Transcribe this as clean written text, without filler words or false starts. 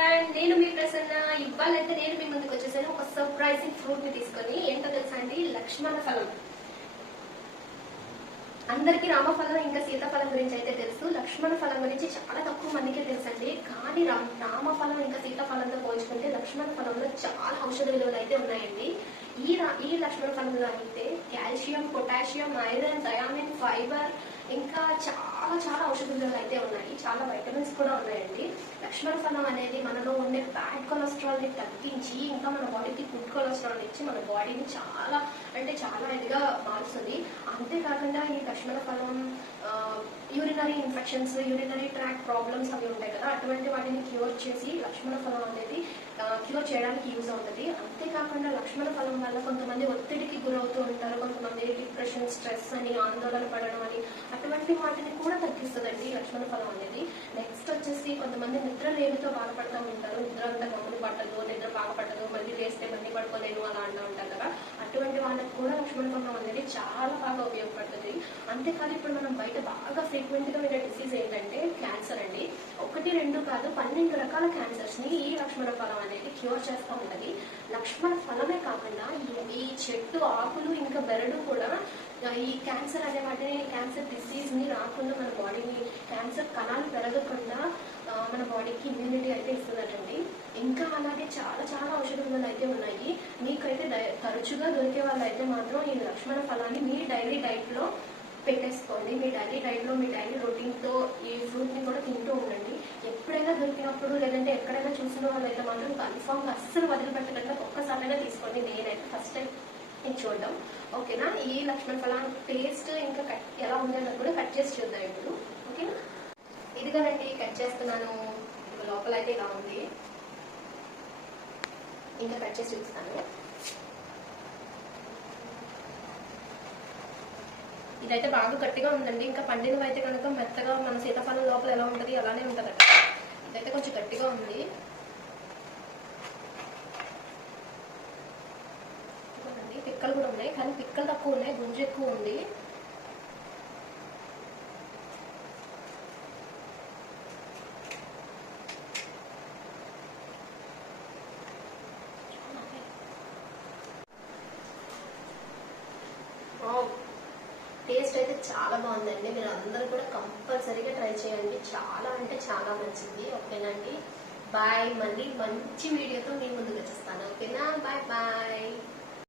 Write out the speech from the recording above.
Everyone, నేను మీ ప్రసన్న. ఇవాళైతే నేను మీ ముందుకు వచ్చేసాను ఒక సర్ప్రైజింగ్ ఫ్రూట్ ని తీసుకొని. ఏంటో తెలుసా అండి? లక్ష్మణ ఫలం. అందరికి రామఫలం ఇంకా సీతాఫలం గురించి అయితే తెలుసు. లక్ష్మణ ఫలం గురించి చాలా తక్కువ మందికే తెలుసండి. కానీ రామఫలం ఇంకా సీతాఫలంతో పోల్చుకుంటే లక్ష్మణ ఫలంలో చాలా ఔషధ విలువలు అయితే ఉన్నాయండి. ఈ లక్ష్మణ ఫలంలో అయితే calcium, potassium, iron, thiamine, fibre ఇంకా చాలా చాలా ఔషధ విలువలు అయితే ఉన్నాయి. చాలా వైటమిన్స్ కూడా ఉన్నాయండి. లక్ష్మణ ఫలం అనేది మనలో ఉండే బ్యాడ్ కొలెస్ట్రాల్ ని తగ్గించి ఇంకా మన బాడీకి గుడ్ కొలెస్ట్రాల్ ఇచ్చి మన బాడీని చాలా అంటే చాలా ఇదిగా మారుస్తుంది. అంతేకాకుండా ఈ లక్ష్మణ ఫలం urinary infections, urinary tract problems అవి ఉంటాయి కదా, అటువంటి వాటిని క్యూర్ చేసి లక్ష్మణ ఫలం అనేది క్యూర్ చేయడానికి యూజ్ అవుతుంది. అంతేకాకుండా లక్ష్మణ ఫలం వల్ల కొంతమంది ఒత్తిడికి గురవుతూ ఉంటారు, కొంతమంది డిప్రెషన్, స్ట్రెస్ అని, ఆందోళన పడడం అని, అటువంటి వాటిని కూడా తగ్గిస్తుందండి లక్ష్మణ ఫలం అనేది. నెక్స్ట్ వచ్చేసి కొంతమంది నిద్ర లేమితో బాధపడుతూ ఉంటారు. నిద్ర అంతా గమ్ములు పట్టదు, నిద్ర బాగా పట్టదు, మళ్ళీ లేస్తే మళ్ళీ పడుకోలేను అలా అంటూ ఉంటారు కదా, అటువంటి వాళ్ళకి కూడా లక్ష్మణ ఫలం అనేది చాలా బాగా ఉపయోగపడుతుంది. అంతేకాదు ఇప్పుడు మనం బయట బాగా ఫ్రీక్వెంట్ గా వినే డిసీజ్ ఏంటంటే క్యాన్సర్ అండి. 1, 2 కాదు 12 రకాల క్యాన్సర్స్ ని ఈ లక్ష్మణ ఫలం అనేది క్యూర్ చేస్తూ ఉంటది. లక్ష్మణ ఫలమే కాకుండా ఈ చెట్టు ఆకులు ఇంకా బెరడు కూడా ఈ క్యాన్సర్ అనే వాటిని, క్యాన్సర్ డిసీజ్ ని రాకుండా మన బాడీని, క్యాన్సర్ కణాలు పెరగకుండా మన బాడీకి ఇమ్యూనిటీ అయితే ఇస్తుందటండి. ఇంకా అలాగే చాలా చాలా ఔషధ విలువలు అయితే ఉన్నాయి. మీకైతే తరచుగా దొరికే వాళ్ళు అయితే మాత్రం ఈ లక్ష్మణ ఫలాన్ని మీ డైలీ డైట్ లో పెట్టేసుకోండి. మీ డైలీ డైట్ లో, మీ డైలీ రొటీన్ తో ఈ ఫ్రూట్ ని కూడా తింటూ ఉండండి. ఎప్పుడైనా దొరికినప్పుడు లేదంటే ఎక్కడైనా చూసిన వాళ్ళైతే మాత్రం కన్ఫామ్ గా అస్సలు వదిలిపెట్టకుండా ఒక్కసారైనా తీసుకోండి. నేనైతే ఫస్ట్ టైం ఇది చూద్దాం, ఓకేనా? ఈ లక్ష్మణ ఫలం టేస్ట్ ఇంకా ఎలా ఉందన్నది కూడా కట్ చేసి చూద్దాం ఇప్పుడు, ఓకేనా? ఇదిగోనండి కట్ చేస్తున్నాను. లోపల అయితే ఇలా ఉంది, ఇంకా కట్ చేసి చూపిస్తాను. ఇదైతే బాగా గట్టిగా ఉందండి. ఇంకా పండినవి అయితే కనుక మెత్తగా మన సీతాఫలం లోపల ఎలా ఉంటుంది అలానే ఉంటుందట. ఇదైతే కొంచెం గట్టిగా ఉంది. పిక్కలు కూడా ఉన్నాయి, కానీ పిక్కలు తక్కువ ఉన్నాయి, గుంజు ఎక్కువ ఉంది. టేస్ట్ అయితే చాలా బాగుందండి. మీరు అందరూ కూడా కంపల్సరీగా ట్రై చేయండి. చాలా అంటే చాలా మంచిది, ఓకేనండి? బాయ్. మళ్ళీ మంచి వీడియోతో మీ ముందుకు వచ్చేస్తాను, ఓకేనా? Bye bye.